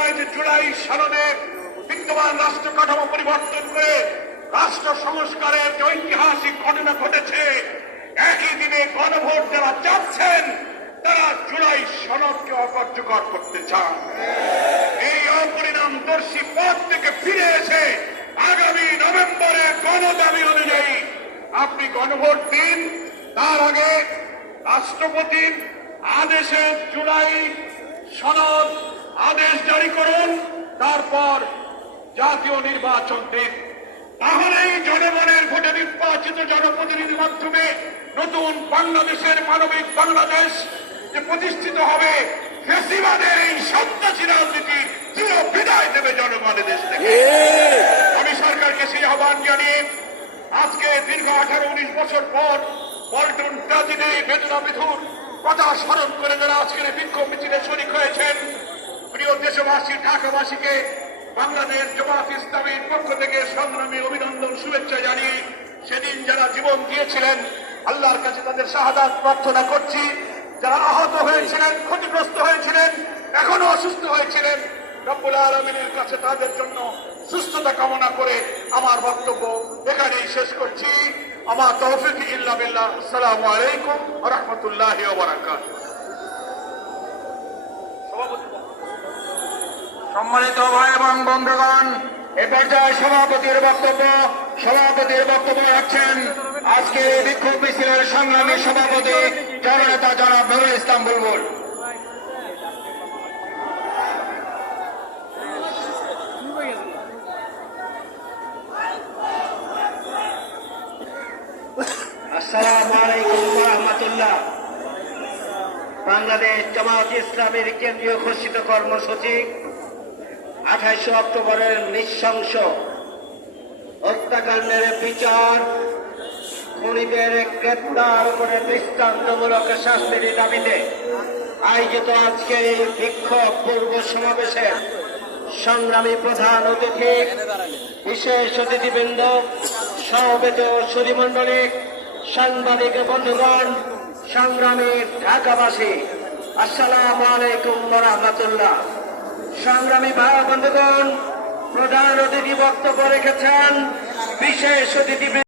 নয় যে জুলাই সালনে বিদ্যমান রাষ্ট্র কাঠামো পরিবর্তন করে রাষ্ট্র সংস্কারের যে ঐতিহাসিক ঘটনা ঘটেছে, একই দিনে গণভোট যারা চাচ্ছেন, তারা জুলাই সনদকে অকার্যকর করতে চান। এই অপরিণামদর্শী পথ থেকে ফিরে এসে আগামী নভেম্বরে গণদাবি অনুযায়ী আপনি গণভোট দিন, তার আগে রাষ্ট্রপতির আদেশে জুলাই সনদ আদেশ জারি করুন, তারপর জাতীয় নির্বাচন দিন। তাহলেই জনগণের ভোটে নির্বাচিত জনপ্রতিনিধির মাধ্যমে নতুন বাংলাদেশের মানবিক বাংলাদেশ যে প্রতিষ্ঠিত হবে, ফেসিবাদের এই সন্ত্রাসী রাজনীতি চির বিদায় দেবে জনগণের দেশ থেকে। আমি সরকারকে সেই আহ্বান জানিয়ে আজকে দীর্ঘ আঠারো উনিশ বছর পর পল্টন ট্রাজেডি বেদনা বিধুর কথা স্মরণ করে যারা আজকের বিক্ষোভ মিছিলে শরিক হয়েছেন দেশবাসী ঢাকাবাসীকে বাংলাদেশ জমাত ইসলামীর পক্ষ থেকে সংগ্রামী অভিনন্দন শুভেচ্ছা জানিয়ে সেদিন যারা জীবন দিয়েছিলেন, আল্লাহর কাছে তাদের শাহাদাত প্রার্থনা করছি। যারা আহত হয়েছিলেন, ক্ষতিগ্রস্ত হয়েছিলেন, এখনও অসুস্থ হয়েছিলেন, রব্বুল আলমিনের কাছে তাদের জন্য সুস্থতা কামনা করে আমার বক্তব্য এখানেই শেষ করছি। আমার তৌফিক ইল্লা আসসালামু আলাইকুম রহমতুল্লাহ সম্মানিত ভাই এবং বন্ধুগণ, এ পর্যায়ে সভাপতির বক্তব্য সভাপতির বক্তব্য রাখছেন আজকের এই বিক্ষোভ মিছিলের সংগ্রামী সভাপতি জননেতা জনাব নুরুল ইসলাম বুলবুল। বাংলাদেশ জামাত ইসলামের কেন্দ্রীয় ঘোষিত কর্মসূচি আঠাইশে অক্টোবরের নৃশংস হত্যাকাণ্ডের বিচার। খুনিদের গ্রেপ্তার করে দৃষ্টান্তমূলক শাস্তির দাবিতে আয়োজিত আজকে এই বিক্ষোভ পূর্ব সমাবেশের সংগ্রামী প্রধান অতিথি, বিশেষ অতিথিবৃন্দ, সমবেত সুরিমণ্ডলী সাংবাদিক বন্ধুগণ, সংগ্রামী ঢাকাবাসী, আসসালামু আলাইকুম রহমতুল্লাহ। সংগ্রামী ভাই বন্ধুগণ প্রধান অতিথি বক্তব্য রেখেছেন বিশেষ অতিথি